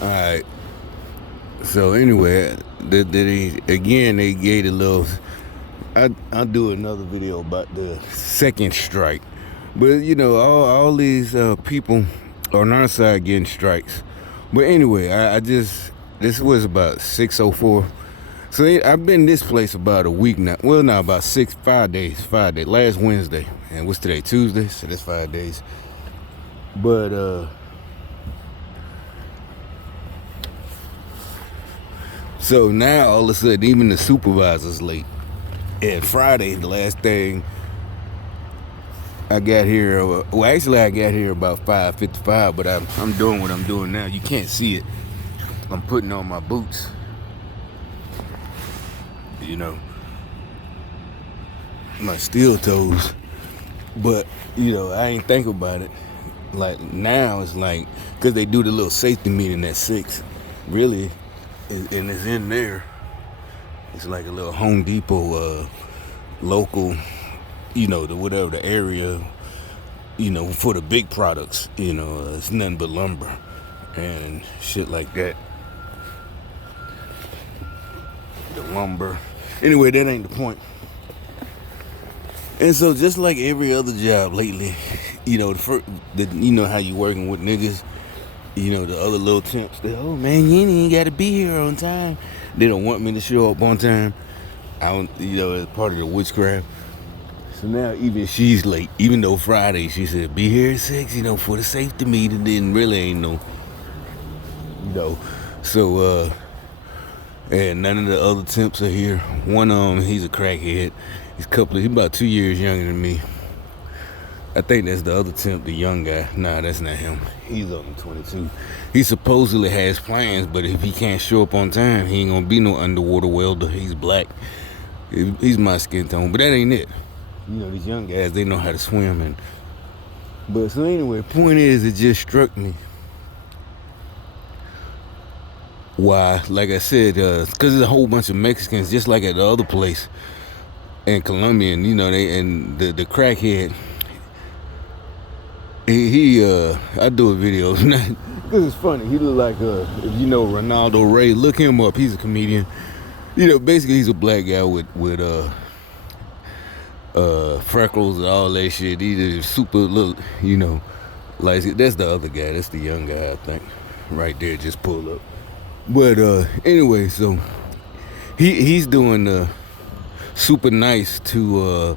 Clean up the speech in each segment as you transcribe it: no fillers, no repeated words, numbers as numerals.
All right. So anyway, they gave a little. I'll do another video about the second strike, but all these people on our side getting strikes. But anyway, I just this was about 6:04. So I've been this place about a week now. Well, now about 5 days. 5 days. Last Wednesday, and what's today? Tuesday. So that's 5 days. But so now all of a sudden, even the supervisor's late. And Friday, the last thing I got here, well, actually I got here about 5:55, but I'm doing what I'm doing now. You can't see it. I'm putting on my boots. My steel toes. But, I ain't think about it. Like now it's like, because they do the little safety meeting at 6. Really, and it's in there. It's like a little Home Depot local, the area, for the big products, it's nothing but lumber and shit like that. The lumber. Anyway, that ain't the point. And so just like every other job lately, how you working with niggas, the other little temps, oh man, you ain't got to be here on time. They don't want me to show up on time. I don't, as part of the witchcraft. So now even she's late. Even though Friday she said be here at 6, for the safety meeting. Then really ain't no. So and none of the other temps are here. One he's a crackhead. He's about 2 years younger than me. I think that's the other temp, the young guy. Nah, that's not him. He's only 22. He supposedly has plans, but if he can't show up on time, he ain't gonna be no underwater welder. He's black. He's my skin tone, but that ain't it. These young guys, they know how to swim. But so anyway, point is, it just struck me. Why, like I said, because there's a whole bunch of Mexicans, just like at the other place in Colombia, and the crackhead. I do a video because it's funny. He look like if Ronaldo Ray. Look him up. He's a comedian. Basically he's a black guy with freckles and all that shit. He's super little, like that's the other guy. That's the young guy, I think. Right there, just pull up. But anyway, so he's doing super nice to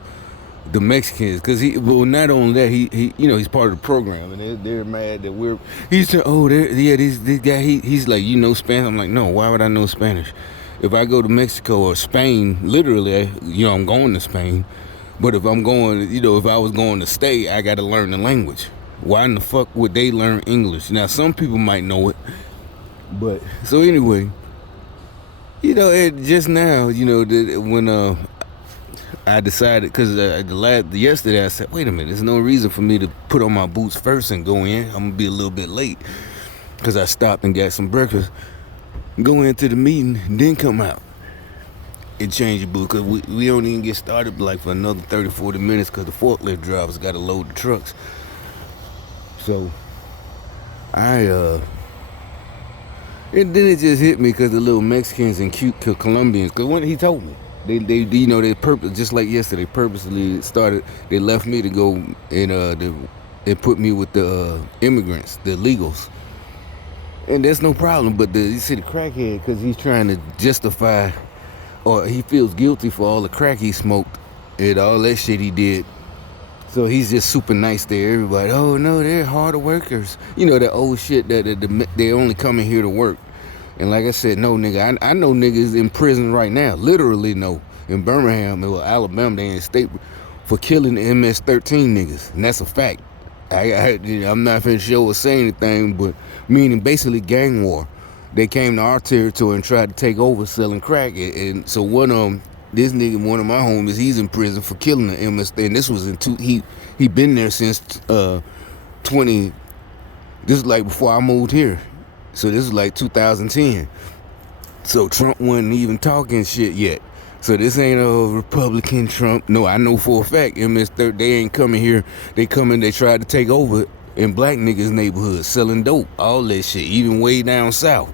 the Mexicans, because not only that, he he's part of the program, and they're mad that he's saying, this guy, he's like, Spanish. I'm like, no, why would I know Spanish? If I go to Mexico or Spain, literally, I'm going to Spain. But if I'm going, if I was going to stay, I got to learn the language. Why in the fuck would they learn English? Now, some people might know it, but so anyway, just now, when I decided, because yesterday I said, wait a minute, there's no reason for me to put on my boots first and go in. I'm going to be a little bit late because I stopped and got some breakfast. Go into the meeting, then come out and change your boots, because we don't even get started like for another 30, 40 minutes because the forklift drivers got to load the trucks. So and then it just hit me because the little Mexicans and cute Colombians, because when he told me, they purpose, just like yesterday, purposely started. They left me to go and put me with the immigrants, the illegals, and that's no problem. But you see the crackhead, because he's trying to justify, or he feels guilty for all the crack he smoked and all that shit he did. So he's just super nice to everybody. Oh no, they're harder workers. That old shit that they only coming here to work. And like I said, no, nigga, I know niggas in prison right now. Literally, no. In Birmingham or Alabama, they in state for killing the MS-13 niggas. And that's a fact. I'm not finna show or say anything, but meaning basically gang war. They came to our territory and tried to take over selling crack. And so this nigga, one of my homies, he's in prison for killing the MS-13. And this was he been there since 20. This is like before I moved here. So this is like 2010. So Trump wasn't even talking shit yet. So this ain't a Republican Trump. No, I know for a fact MS-13, they ain't coming here. They tried to take over in black niggas' neighborhoods selling dope, all that shit, even way down south.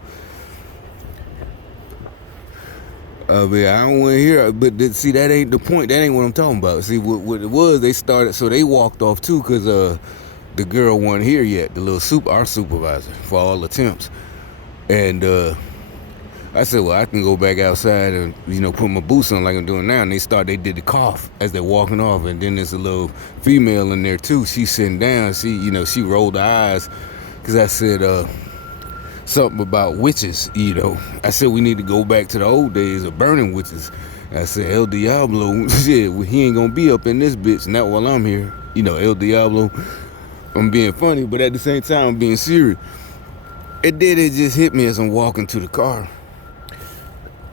I don't want to hear it, but see, that ain't the point. That ain't what I'm talking about. See, what it was, they started, so they walked off too, because the girl wasn't here yet, the little our supervisor for all attempts. And I said, well, I can go back outside and, put my boots on like I'm doing now. And they did the cough as they're walking off. And then there's a little female in there too. She's sitting down. She rolled her eyes because I said something about witches, I said we need to go back to the old days of burning witches. I said, El Diablo, shit, well, he ain't gonna be up in this bitch, not while I'm here. El Diablo, I'm being funny, but at the same time, I'm being serious. And then it just hit me as I'm walking to the car.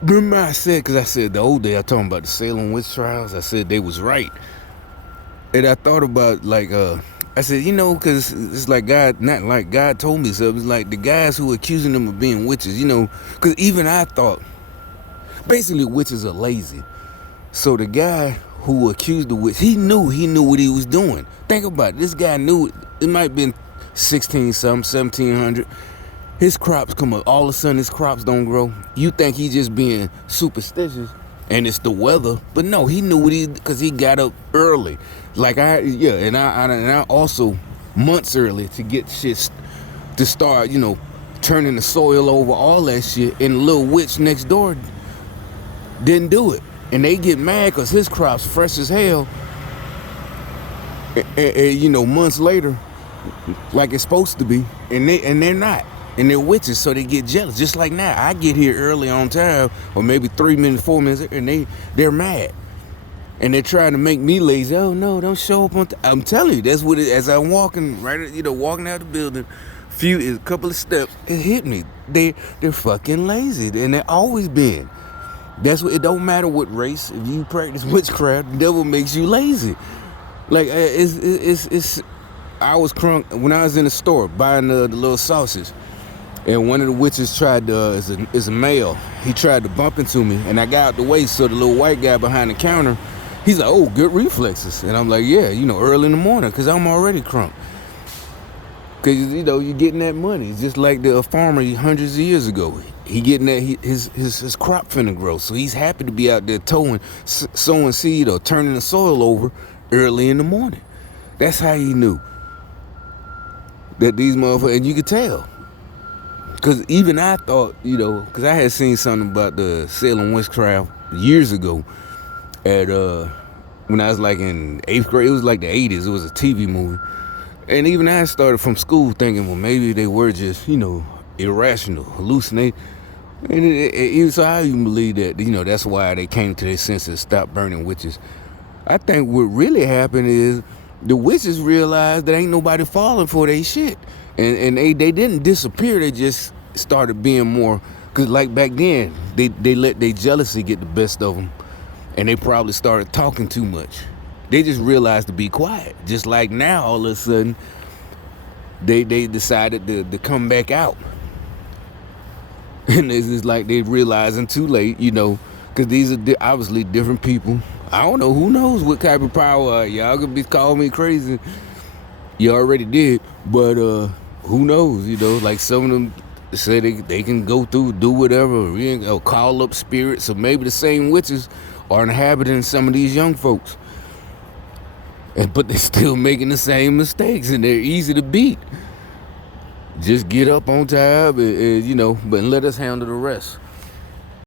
Remember I said, because I said the old day, I talking about the Salem witch trials, I said they was right. And I thought about, I said, because it's like God, not like God told me so. It's like the guys who were accusing them of being witches, because even I thought, basically witches are lazy. So the guy who accused the witch, he knew what he was doing. Think about it. This guy knew it might have been 1700. His crops come up. All of a sudden, his crops don't grow. You think he just being superstitious and it's the weather. But no, he knew because he got up early. And I also months early to get shit to start, turning the soil over, all that shit. And the little witch next door didn't do it. And they get mad because his crop's fresh as hell. And months later, like it's supposed to be, and they're not. And they're witches, so they get jealous. Just like now, I get here early on time, or maybe 3 minutes, 4 minutes, and they're mad. And they're trying to make me lazy. Oh no, don't show up on time. I'm telling you, that's what it, as I'm walking, walking out the building, a couple of steps, it hit me. They're fucking lazy, and they've always been. That's what, it don't matter what race, if you practice witchcraft, the devil makes you lazy. Like, I was crunk when I was in the store buying the little sausage. And one of the witches tried is a male. He tried to bump into me, and I got out the way. So the little white guy behind the counter, he's like, "Oh, good reflexes." And I'm like, "Yeah, early in the morning, cause I'm already crunk. Cause you're getting that money, just like the farmer hundreds of years ago. He getting that his crop finna grow, so he's happy to be out there sowing seed or turning the soil over early in the morning. That's how he knew that these motherfuckers, and you could tell. Because even I thought, because I had seen something about the Salem witchcraft years ago when I was like in 8th grade. It was like the 80s. It was a TV movie. And even I started from school thinking, well, maybe they were just, irrational, hallucinate. And so I even believe that, that's why they came to their senses and stopped burning witches. I think what really happened is the witches realized that ain't nobody falling for their shit. And they didn't disappear. They just started being more, because like back then, they let their jealousy get the best of them. And they probably started talking too much. They just realized to be quiet. Just like now, all of a sudden, they decided to come back out. And it's just like they realizing too late, because these are obviously different people. I don't know. Who knows what type of power y'all could be calling me crazy. You already did. But who knows, like some of them say they can go through, do whatever, or call up spirits, or maybe the same witches are inhabiting some of these young folks. But they're still making the same mistakes, and they're easy to beat. Just get up on time, and but let us handle the rest.